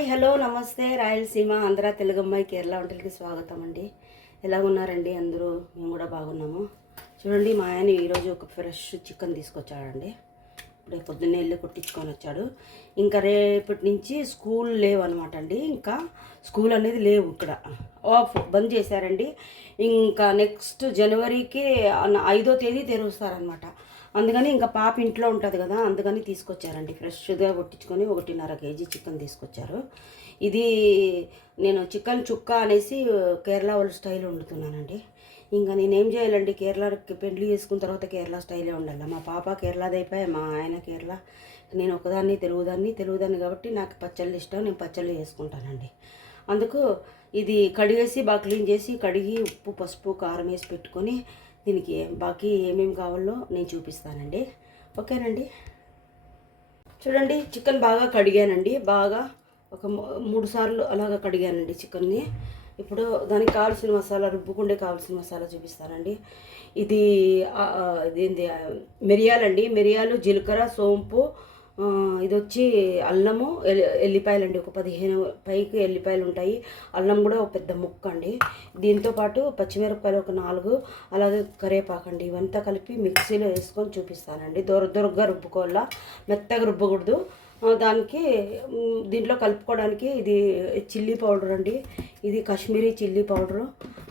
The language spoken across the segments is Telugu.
హాయ్ హలో నమస్తే రాయలసీమ ఆంధ్ర తెలుగమ్మాయి కేరళ వంటలకి స్వాగతం అండి. ఎలా ఉన్నారండి అందరూ? మేము కూడా బాగున్నాము. చూడండి, మా ఆయన ఈరోజు ఒక ఫ్రెష్ చికెన్ తీసుకొచ్చాడండి. ఇప్పుడే పొద్దున్నే వెళ్ళి కొట్టించుకొని వచ్చాడు. ఇంకా రేపటి నుంచి స్కూల్ లేవు అనమాట అండి. ఇంకా స్కూల్ అనేది లేవు, ఇక్కడ ఆఫ్ బంద్ చేశారండి. ఇంకా నెక్స్ట్ జనవరికి 5వ తేదీ తెరుస్తారనమాట. అందుకని ఇంకా పాప ఇంట్లో ఉంటుంది కదా, అందుకని తీసుకొచ్చారండి. ఫ్రెష్గా కొట్టించుకొని 1.5 కేజీ చికెన్ తీసుకొచ్చారు. ఇది నేను చికెన్ చుక్క అనేసి కేరళ వాళ్ళ స్టైల్ వండుతున్నానండి. ఇంకా నేనేం చేయాలండి, కేరళకి పెళ్లి చేసుకున్న తర్వాత కేరళ స్టైలే ఉండాలి. మా పాప కేరళది అయిపోయి, మా ఆయన కేరళ, నేను ఒకదాన్ని తెలుగుదాన్ని కాబట్టి నాకు పచ్చళ్ళు ఇష్టం, నేను పచ్చళ్ళు చేసుకుంటానండి. అందుకు ఇది కడిగేసి బాగా క్లీన్ చేసి కడిగి ఉప్పు పసుపు కారం వేసి పెట్టుకొని దీనికి బాకీ ఏమేమి కావాలో నేను చూపిస్తానండి. ఓకేనండి. చూడండి, చికెన్ బాగా కడిగానండి. బాగా ఒక 3 సార్లు అలాగా కడిగానండి చికెన్ని. ఇప్పుడు దానికి కావాల్సిన మసాలా, రుబ్బుకుండే కావాల్సిన మసాలా చూపిస్తానండి. ఇది ఇదేంటి, మిరియాలండి. మిరియాలు, జీలకర్ర, సోంపు, ఇది వచ్చి అల్లము, ఎల్లిపాయలండి. ఒక 15 పైకి ఎల్లిపాయలు ఉంటాయి. అల్లం కూడా ఒక పెద్ద ముక్క అండి. దీంతోపాటు పచ్చిమిరపకాయలు ఒక 4, అలాగే కరివేపాకండి. ఇవంతా కలిపి మిక్సీలో వేసుకొని చూపిస్తానండి. దొరగా రుబ్బుకోవాలా, మెత్తగా రుబ్బకూడదు. దానికి దీంట్లో కలుపుకోవడానికి ఇది చిల్లీ పౌడర్ అండి. ఇది కాశ్మీరీ చిల్లీ పౌడరు.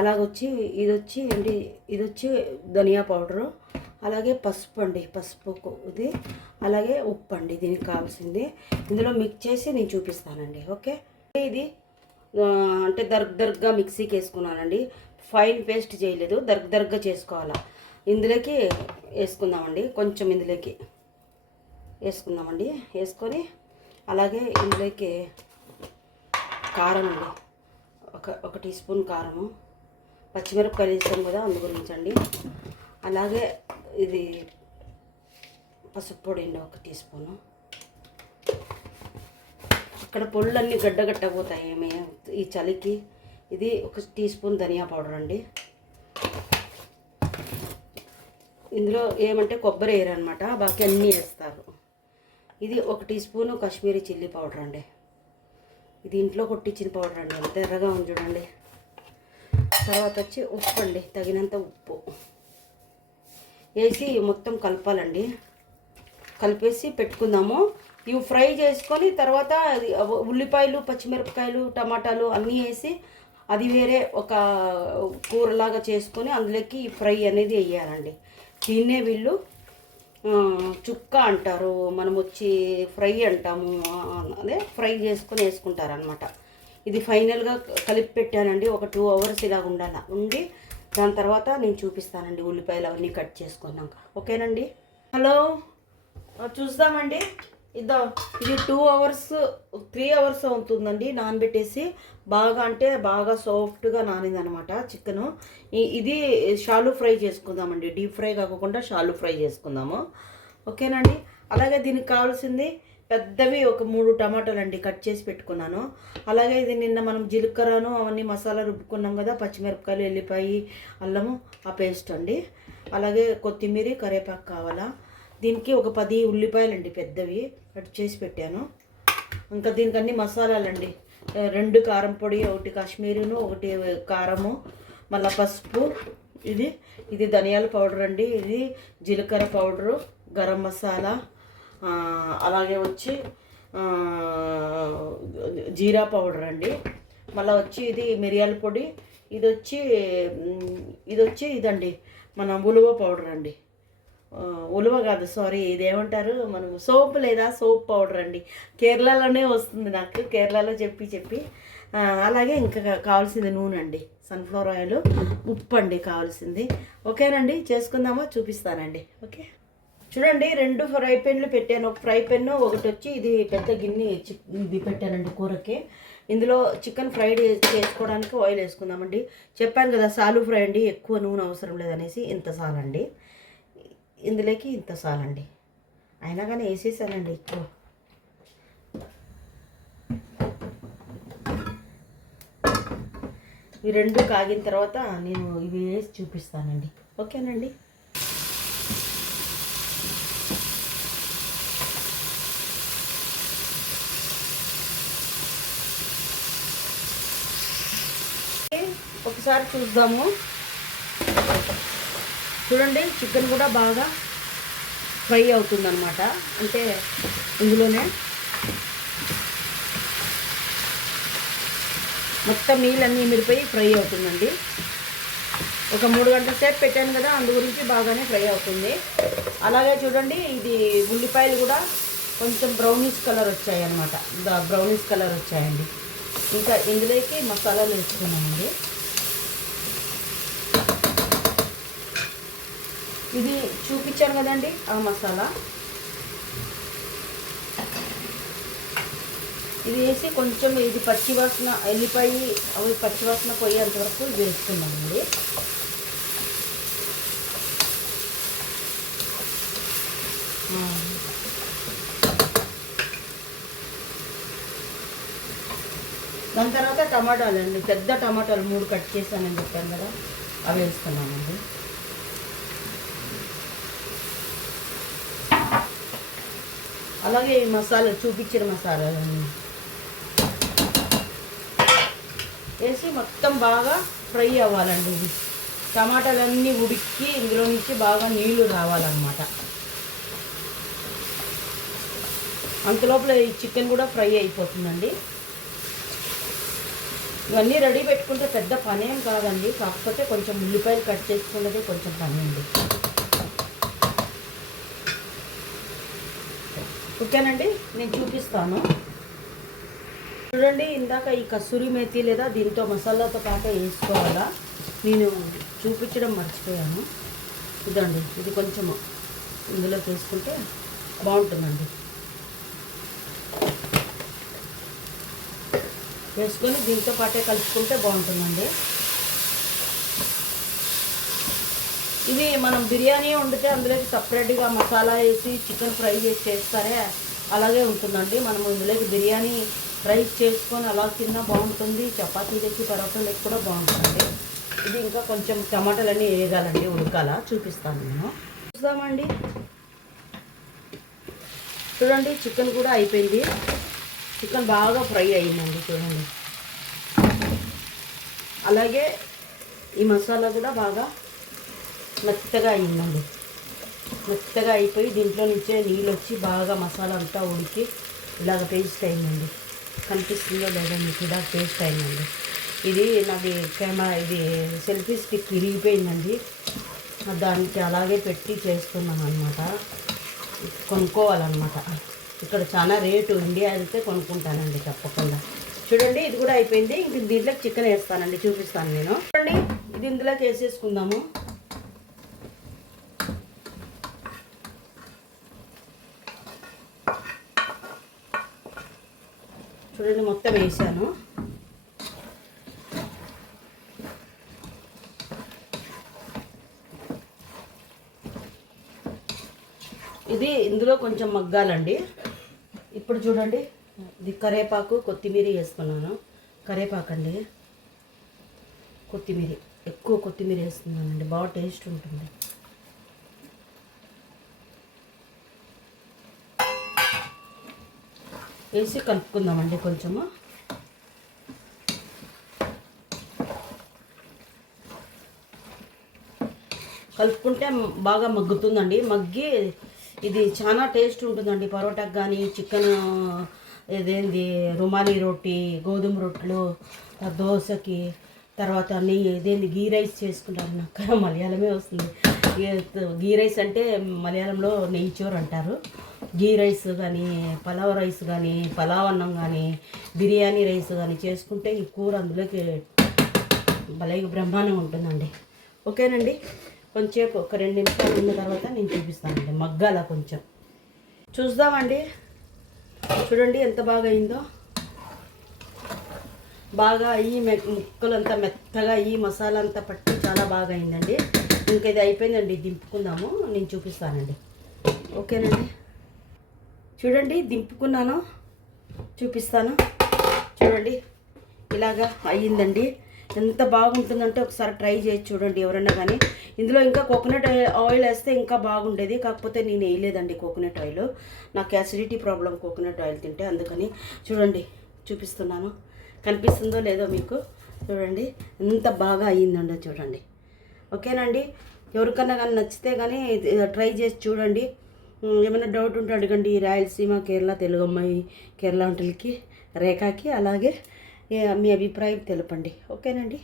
అలాగొచ్చి ఇది వచ్చి ధనియా పౌడరు. అలాగే పసుపు అండి, పసుపు ఇది. అలాగే ఉప్పు అండి, దీనికి కావాల్సింది. ఇందులో మిక్స్ చేసి నేను చూపిస్తానండి. ఓకే, ఇది అంటే దర్గా మిక్సీకి వేసుకున్నానండి. ఫైన్ పేస్ట్ చేయలేదు, దర్గా చేసుకోవాలా. ఇందులోకి వేసుకుందామండి, కొంచెం ఇందులోకి వేసుకుందామండి. వేసుకొని అలాగే ఇందులోకి కారం అండి, ఒక టీ స్పూన్ కారము. పచ్చిమిరపకాయలు వేసాం కదా, అందు గురించి అండి. అలాగే ఇది పసుపు పొడి అండి, 1 టీ స్పూను. ఇక్కడ పొళ్ళన్నీ గడ్డగట్టపోతాయి ఏమే ఈ చలికి. ఇది 1 టీ స్పూన్ ధనియా పౌడర్ అండి. ఇందులో ఏమంటే కొబ్బరి వేయరనమాట, బాకీ అన్నీ వేస్తారు. ఇది 1 teaspoon Kashmiri chilli powder అండి. ఇది ఇంట్లో కొట్టించిన పౌడర్ అండి, అంత ఎర్రగా ఉంది చూడండి. తర్వాత వచ్చి ఉప్పు అండి, తగినంత ఉప్పు వేసి మొత్తం కలపాలండి. కలిపేసి పెట్టుకుందాము. ఇవి ఫ్రై చేసుకొని తర్వాత ఉల్లిపాయలు, పచ్చిమిరపకాయలు, టమాటాలు అన్నీ వేసి అది వేరే ఒక కూరలాగా చేసుకొని అందులోకి ఈ ఫ్రై అనేది వేయాలండి. దీన్నే వీళ్ళు చుక్క అంటారు, మనం వచ్చి ఫ్రై అంటాము. అదే ఫ్రై చేసుకొని వేసుకుంటారనమాట. ఇది ఫైనల్గా కలిపి పెట్టానండి. ఒక 2 అవర్స్ ఇలా ఉండి దాని తర్వాత నేను చూపిస్తానండి ఉల్లిపాయలు అవన్నీ కట్ చేసుకున్నాక. ఓకేనండి. హలో, చూస్తామండి. ఇది 2 అవర్స్ 3 అవర్స్ అవుతుందండి నానబెట్టేసి. బాగా అంటే బాగా సాఫ్ట్గా నానిందనమాట చికెను. ఇది షాలు ఫ్రై చేసుకుందామండి, డీప్ ఫ్రై కాకుండా షాలు ఫ్రై చేసుకుందాము. ఓకేనండి. అలాగే దీనికి కావాల్సింది పెద్దవి ఒక 3 టమాటాలు అండి, కట్ చేసి పెట్టుకున్నాను. అలాగే ఇది నిన్న మనం జీలకర్రను అవన్నీ మసాలా రుబ్బుకున్నాం కదా, పచ్చిమిరపకాయలు, ఎల్లిపాయ, అల్లము, ఆ పేస్ట్ అండి. అలాగే కొత్తిమీర, కరివేపాకు కావాలా. దీనికి ఒక 10 ఉల్లిపాయలు అండి పెద్దవి కట్ చేసి పెట్టాను. ఇంకా దీనికి అన్ని మసాలాలండి, 2 కారం పొడి, 1 కాశ్మీరీను, 1 కారము, మళ్ళీ పసుపు, ఇది ధనియాల పౌడర్ అండి, ఇది జీలకర్ర పౌడరు, గరం మసాలా, అలాగే వచ్చి జీరా పౌడర్ అండి. మళ్ళీ వచ్చి ఇది మిరియాల పొడి, ఇదండి మన ఉలువ పౌడర్ అండి. ఉలువ కాదు, సారీ, ఇదేమంటారు మనం, సోప్ లేదా సోప్ పౌడర్ అండి. కేరళలోనే వస్తుంది నాకు, కేరళలో చెప్పి. అలాగే ఇంకా కావాల్సింది నూనె అండి, సన్ఫ్లవర్ ఆయిల్, ఉప్పు అండి కావాల్సింది. ఓకేనండి, చేసుకుందామా, చూపిస్తానండి. ఓకే, చూడండి, 2 ఫ్రై పెన్లు పెట్టాను. ఒక ఫ్రై పెన్ను, ఒకటి వచ్చి ఇది పెద్ద గిన్నె ఇది పెట్టానండి కూరకి. ఇందులో చికెన్ ఫ్రై చేసుకోవడానికి ఆయిల్ వేసుకుందామండి. చెప్పాను కదా సాలు ఫ్రై అండి, ఎక్కువ నూనె అవసరం లేదనేసి ఇంత సాలండి. ఇందులోకి ఇంత సాలండి, అయినా కానీ వేసేసానండి ఎక్కువ. ఈ 2 కాగిన తర్వాత నేను ఇవి వేసి చూపిస్తానండి. ఓకేనండి. ఒకసారి చూద్దాము. చూడండి చికెన్ కూడా బాగా ఫ్రై అవుతుందన్నమాట. అంటే ఇందులోనే మొత్తం నీళ్ళన్నీ మిరిపోయి ఫ్రై అవుతుందండి. ఒక 3 గంటల సేపు పెట్టాను కదా, అందు గురించి బాగానే ఫ్రై అవుతుంది. అలాగే చూడండి ఇది ఉల్లిపాయలు కూడా కొంచెం బ్రౌనిష్ కలర్ వచ్చాయి అన్నమాట. బ్రౌనిష్ కలర్ వచ్చాయండి. ఇంకా ఇందులోకి మసాలాలు వేసుకున్నామండి. ఇది చూపించాను కదండి ఆ మసాలా, ఇది వేసి కొంచెం ఇది పచ్చివాసన ఎల్లిపాయ అవి పచ్చివాసన పోయేంత వరకు ఇది వేసుకున్నామండి. దాని తర్వాత టమాటాలు అండి, పెద్ద టమాటాలు 3 కట్ చేశానని చెప్పాను కదా, అవి వేస్తున్నామండి. అలాగే ఈ మసాలా చూపించిన మసాలాలన్నీ వేసి మొత్తం బాగా ఫ్రై అవ్వాలండి. ఇది టమాటాలన్నీ ఉడికి ఇందులో నుంచి బాగా నీళ్లు రావాలన్నమాట. అంతలోపల ఈ చికెన్ కూడా ఫ్రై అయిపోతుందండి. ఇవన్నీ రెడీ పెట్టుకుంటే పెద్ద పనేం కాదండి, కాకపోతే కొంచెం ఉల్లిపాయలు కట్ చేసుకున్నదే కొంచెం పని అండి. ఓకేనండి, నేను చూపిస్తాను. చూడండి ఇందాక ఈ కసూరి మేతి లేదా దీంతో మసాలాతో పాటు వేసుకోవాలా, నేను చూపించడం మర్చిపోయాను. ఇదండి, ఇది కొంచెం ఇందులోకి వేసుకుంటే బాగుంటుందండి. వేసుకొని దీంతో పాటే కలుపుకుంటే బాగుంటుందండి. ఇది మనం బిర్యానీ వండితే అందులోకి సపరేట్గా మసాలా వేసి చికెన్ ఫ్రై చేసి చేస్తారే అలాగే ఉంటుందండి. మనం ఇందులోకి బిర్యానీ రైస్ చేసుకొని అలా తిన్నా బాగుంటుంది, చపాతీలకి పరోటాలకి కూడా బాగుంటుంది. ఇది ఇంకా కొంచెం టమాటాలన్నీ వేయగాలండి, ఉడకాల చూపిస్తాను నేను. చూద్దామండి. చూడండి చికెన్ కూడా అయిపోయింది, చికెన్ బాగా ఫ్రై అయిందండి చూడండి. అలాగే ఈ మసాలా కూడా బాగా మెత్తగా అయిందండి. మెత్తగా అయిపోయి దీంట్లో నుంచే నీళ్ళు వచ్చి బాగా మసాలా అంతా ఉడికి ఇలాగ పేస్ట్ అయిందండి. కనిపిస్తుందో లేదో మీకు, ఇలా పేస్ట్ అయిందండి. ఇది నాది ఇది సెల్ఫీ స్టిక్ ఇరిగిపోయిందండి, దానికి అలాగే పెట్టి చేస్తున్నాను అనమాట. కొనుక్కోవాలన్నమాట. ఇక్కడ చాలా రేటు, ఇండియా అయితే కొనుక్కుంటానండి తప్పకుండా. చూడండి ఇది కూడా అయిపోయింది. ఇంక దీంట్లోకి చికెన్ వేస్తానండి, చూపిస్తాను నేను. చూడండి ఇది ఇందులోకి వేసేసుకుందాము. చూడండి మొత్తం వేసాను. ఇది ఇందులో కొంచెం మగ్గాలండి. ఇప్పుడు చూడండి ఇది కరివేపాకు కొత్తిమీర వేస్తున్నాను. కరివేపాకు అండి, కొత్తిమీర ఎక్కువ కొత్తిమీర వేస్తున్నానండి, బాగా టేస్ట్ ఉంటుంది. వేసి కలుపుకుందామండి కొంచెము. కలుపుకుంటే బాగా మగ్గుతుందండి. మగ్గి ఇది చాలా టేస్ట్ ఉంటుందండి. పరోటాకి కానీ, చికెన్ ఇదేంది రుమాలి రొట్టి, గోధుమ రొట్టెలు, దోశకి, తర్వాత నెయ్యి ఇదేంది గీ రైస్ చేసుకుంటారు. నాకు మలయాళమే వస్తుంది. గీ రైస్ అంటే మలయాళంలో నెయ్యి చోరు అంటారు. గీ రైస్ కానీ, పలావ్ రైస్ కానీ, పలావ్ అన్నం కానీ, బిర్యానీ రైస్ కానీ చేసుకుంటే ఈ కూర అందులోకి భలే బ్రహ్మాండంగా ఉంటుందండి. ఓకేనండి, కొంచెంసేపు ఒక 2 నిమిషాలు ఉన్న తర్వాత నేను చూపిస్తానండి. మగ్గాల కొంచెం చూద్దామండి. చూడండి ఎంత బాగా అయిందో. బాగా అయ్యి ముక్కలంతా మెత్తగా అయ్యి మసాలా అంతా పట్టి చాలా బాగా అయిందండి. ఇంకా ఇది అయిపోయిందండి, దింపుకుందాము, నేను చూపిస్తానండి. ఓకేనండి, చూడండి దింపుకున్నాను, చూపిస్తాను. చూడండి ఇలాగా అయ్యిందండి. ఎంత బాగుంటుందంటే ఒకసారి ట్రై చేసి చూడండి ఎవరన్నా కానీ. ఇందులో ఇంకా కోకోనట్ ఆయిల్ వేస్తే ఇంకా బాగుండేది, కాకపోతే నేను వేయలేదండి కోకోనట్ ఆయిల్. నాకు యాసిడిటీ ప్రాబ్లం కోకోనట్ ఆయిల్ తింటే, అందుకని. చూడండి చూపిస్తున్నాను, కనిపిస్తుందో లేదో మీకు. చూడండి ఎంత బాగా అయ్యిందండో చూడండి. ఓకేనండి, ఎవరికన్నా కానీ నచ్చితే కానీ ట్రై చేసి చూడండి. ఏమైనా డౌట్ ఉంటే అడగండి. రాయలసీమ, కేరళ, తెలుగు అమ్మాయి, కేరళ వంటలకి రేఖకి అలాగే మీ అభిప్రాయం తెలపండి. ఓకేనండి,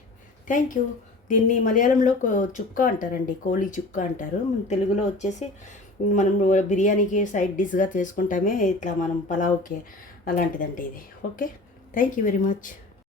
థ్యాంక్ యూ. దీన్ని మలయాళంలో చుక్క అంటారండి, కోలి చుక్క అంటారు. తెలుగులో వచ్చేసి మనం బిర్యానీకి సైడ్ డిష్గా చేసుకుంటామే, ఇట్లా మనం పలావ్కి అలాంటిదండి ఇది. Okay, thank you very much.